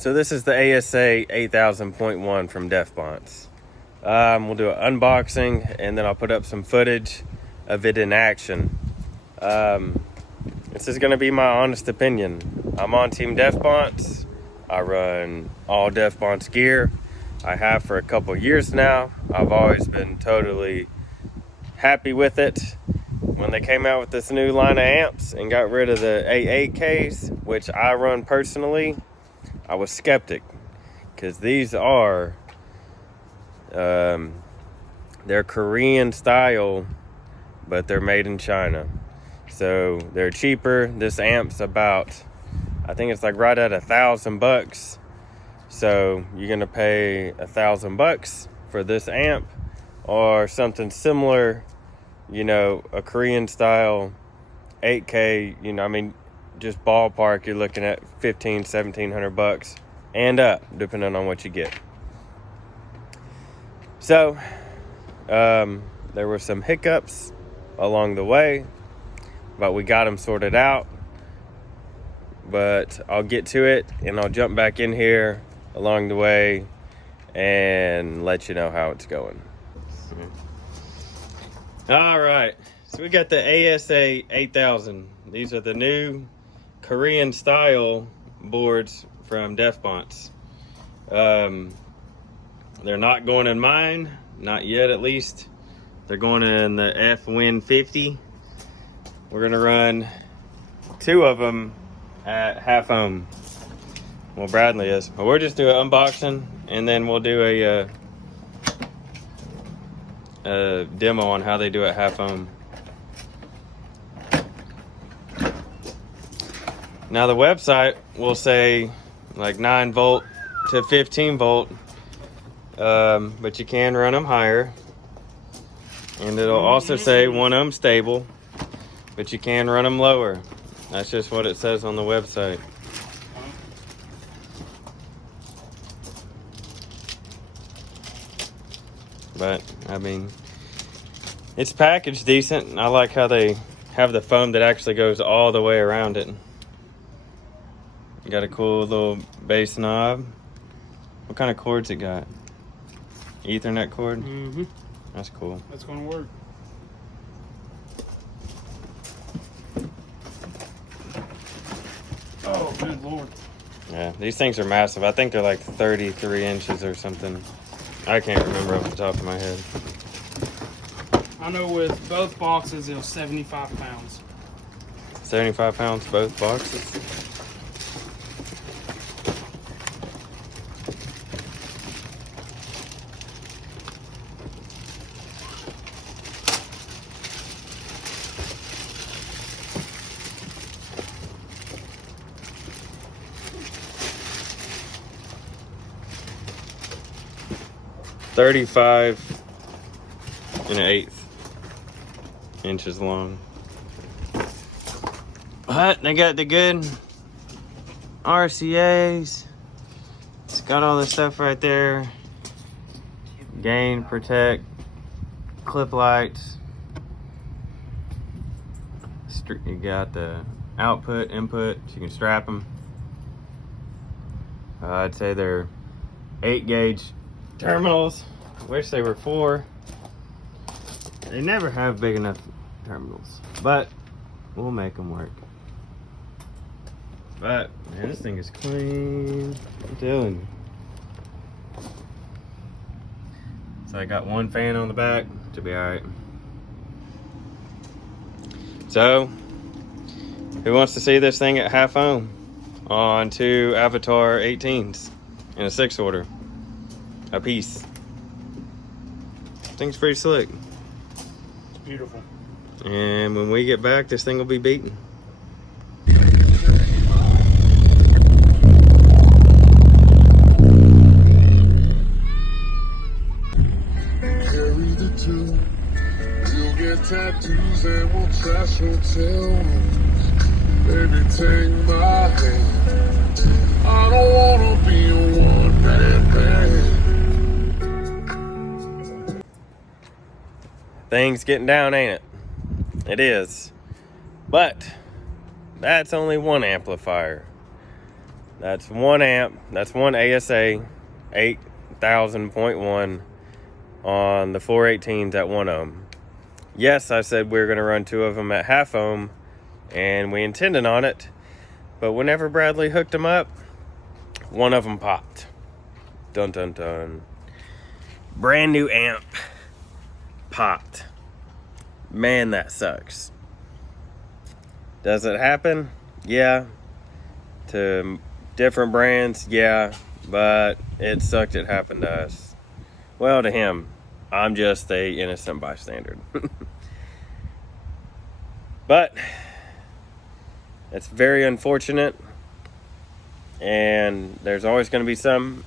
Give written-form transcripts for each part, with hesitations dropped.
So this is the ASA 8000.1 from Deaf Bonce. We'll do an unboxing and then I'll put up some footage of it in action. This is going to be my honest opinion. I'm on Team Deaf Bonce. I run all Deaf Bonce gear. I have for a couple years now. I've always been totally happy with it. When they came out with this new line of amps and got rid of the A8Ks, which I run personally, I was skeptic, because these are they're Korean style, but they're made in China, so they're cheaper. This amp's about, I think it's like right at $1,000. So you're gonna pay $1,000 for this amp, or something similar, you know, a Korean style 8K, you know, I mean, just ballpark, you're looking at $1,500-1,700 and up, depending on what you get. So there were some hiccups along the way, but we got them sorted out. But I'll get to it and I'll jump back in here along the way and let you know how it's going. All right, so we got the ASA 8000. These are the new Korean style boards from Deaf Bonce. They're not going in mine, not yet at least. They're going in the F-Win50. We're gonna run 2 of them at half ohm. Well, Bradley is, but we'll just do an unboxing and then we'll do a demo on how they do it half ohm. Now the website will say like 9 volt to 15 volt, but you can run them higher, and it'll also say 1 ohm stable, but you can run them lower. That's just what it says on the website. But I mean, it's packaged decent. I like how they have the foam that actually goes all the way around it. Got a cool little bass knob. What kind of cords it got? Ethernet cord? Mm-hmm. That's cool. That's gonna work. Oh, good Lord. Yeah, these things are massive. I think they're like 33 inches or something. I can't remember off the top of my head. I know with both boxes, it was 75 pounds. 75 pounds, both boxes? $35 1/8 inches long. But they got the good RCAs. It's got all this stuff right there. Gain, protect, clip lights. You got the output, input, so you can strap them. I'd say they're 8 gauge terminals. Wish they were 4. They never have big enough terminals, but we'll make them work. But man, this thing is clean, I'm telling you. So I got 1 fan on the back to be all right. So who wants to see this thing at half ohm on 2 Avatar 18s in a 6 order a piece? Thing's pretty slick. It's beautiful. And when we get back, this thing will be beaten. Carry the 2. We'll get tattoos and we'll trash hotel rooms. Baby, take my hand. I don't wanna be a one-man band. Things getting down, ain't it? It is. But that's only one amplifier. That's 1 amp. That's one ASA 8000.1 on the 418s at 1 ohm. Yes, I said we were going to run 2 of them at half ohm, and we intended on it. But whenever Bradley hooked them up, one of them popped. Dun dun dun. Brand new amp popped. Man, that sucks. Does it happen? Yeah. To different brands, yeah. But it sucked it happened to us. Well, to him. I'm just a innocent bystander. But it's very unfortunate. And there's always going to be some,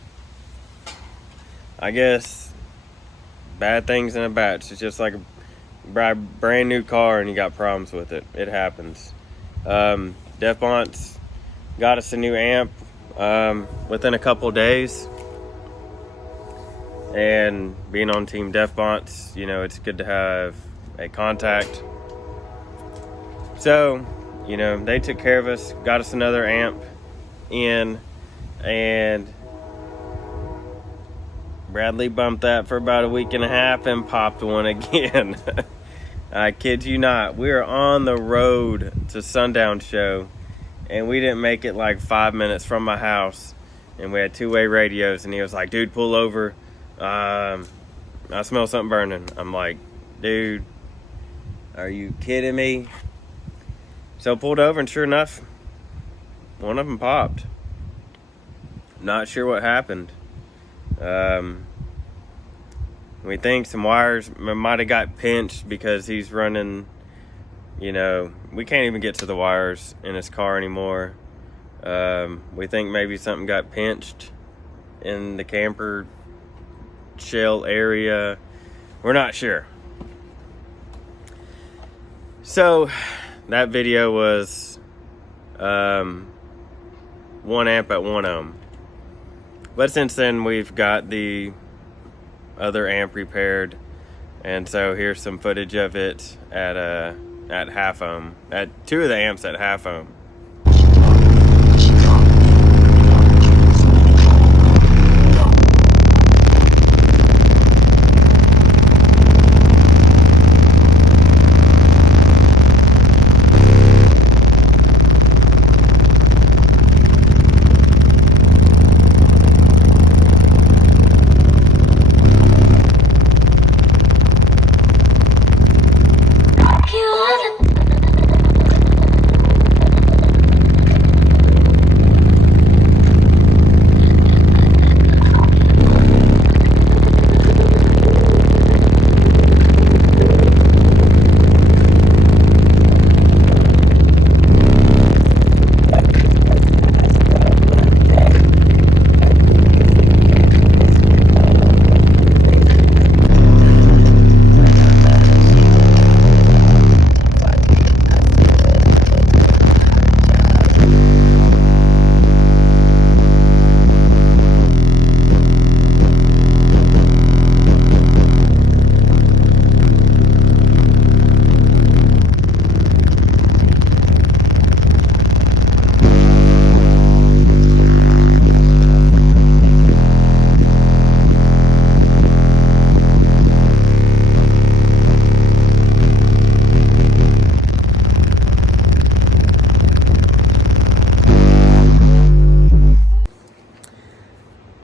I guess, bad things in a batch. It's just like a brand new car and you got problems with it. It happens. Deaf Bonce got us a new amp within a couple days. And being on Team Deaf Bonce, you know, it's good to have a contact. So, you know, they took care of us, got us another amp in, and Bradley bumped that for about a week and a half and popped one again. I kid you not. We were on the road to Sundown Show, and we didn't make it like 5 minutes from my house, and we had two-way radios, and he was like, dude, pull over. I smell something burning. I'm like, dude, are you kidding me? So pulled over, and sure enough, one of them popped. Not sure what happened. We think some wires might have got pinched because he's running, you know, we can't even get to the wires in his car anymore. We think maybe something got pinched in the camper shell area. We're not sure. So that video was 1 amp at 1 ohm. But since then we've got the other amp repaired, and so here's some footage of it at half ohm, at 2 of the amps at half ohm.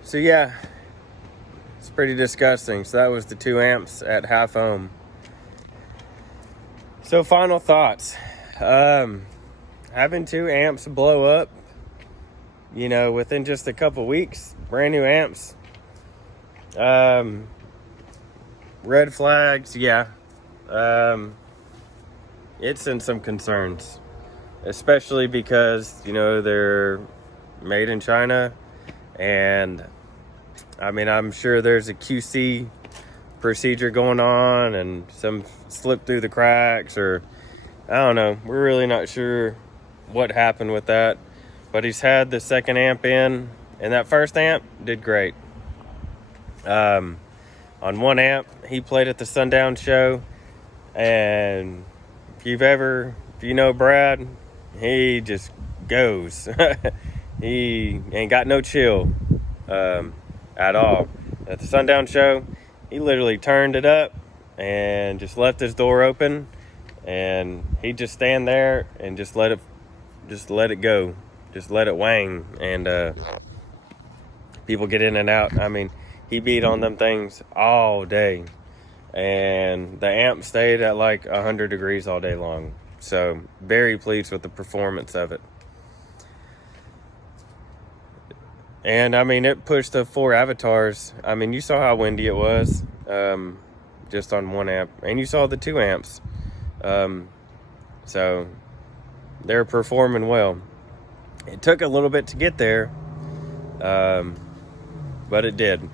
So yeah, it's pretty disgusting. So that was the 2 amps at half ohm. So final thoughts. Having 2 amps blow up, you know, within just a couple weeks, brand new amps. Red flags, yeah. It's in some concerns, especially because, you know, they're made in China, and I mean, I'm sure there's a QC procedure going on and some slip through the cracks, or I don't know. We're really not sure what happened with that. But he's had the second amp in, and that first amp did great. On 1 amp, he played at the Sundown Show, and if you know Brad, he just goes. He ain't got no chill at all. At the sundown show, he literally turned it up and just left his door open, and he'd just stand there and just let it go, just let it wang, and people get in and out. I mean, he beat on them things all day, and the amp stayed at like 100 degrees all day long. So very pleased with the performance of it. And I mean, it pushed the 4 avatars. I mean, you saw how windy it was, just on 1 amp, and you saw the 2 amps. So they're performing well. It took a little bit to get there, but it did.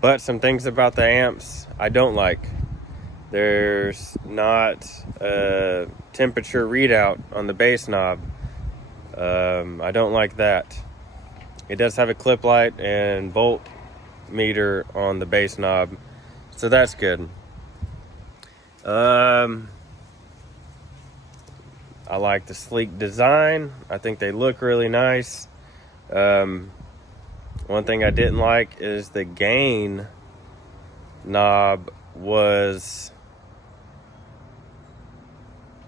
But some things about the amps I don't like. There's not a temperature readout on the bass knob. I don't like that. It does have a clip light and volt meter on the bass knob, so that's good. I like the sleek design. I think they look really nice. One thing I didn't like is the gain knob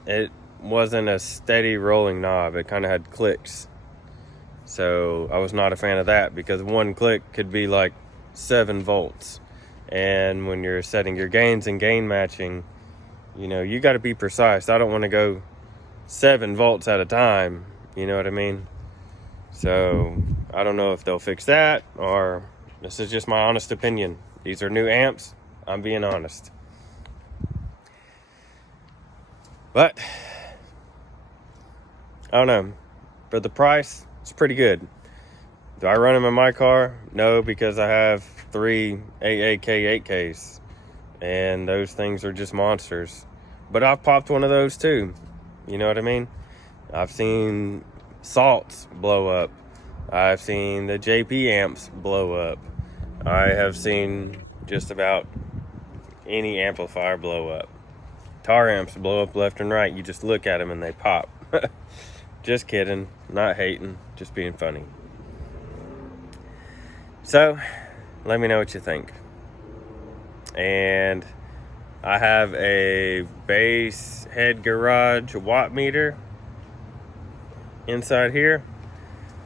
it wasn't a steady rolling knob. It kind of had clicks. So I was not a fan of that, because 1 click could be like 7 volts. And when you're setting your gains and gain matching, you know, you got to be precise. I don't want to go 7 volts at a time. You know what I mean? So I don't know if they'll fix that, or this is just my honest opinion. These are new amps. I'm being honest. But I don't know. For the price, it's pretty good. Do I run them in my car? No, because I have 3 AAK8Ks, and those things are just monsters. But I've popped one of those too. You know what I mean? I've seen Salts blow up. I've seen the JP amps blow up. I have seen just about any amplifier blow up. Tar amps blow up left and right. You just look at them and they pop. Just kidding, not hating, just being funny. So, let me know what you think. And I have a bass head garage watt meter inside here.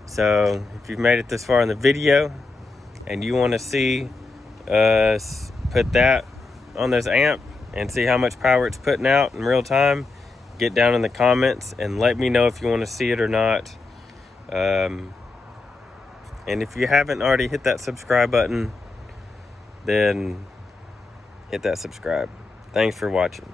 So, if you've made it this far in the video and you want to see us put that on this amp and see how much power it's putting out in real time, get down in the comments and let me know if you want to see it or not. And if you haven't already hit that subscribe button, then hit that subscribe. Thanks for watching.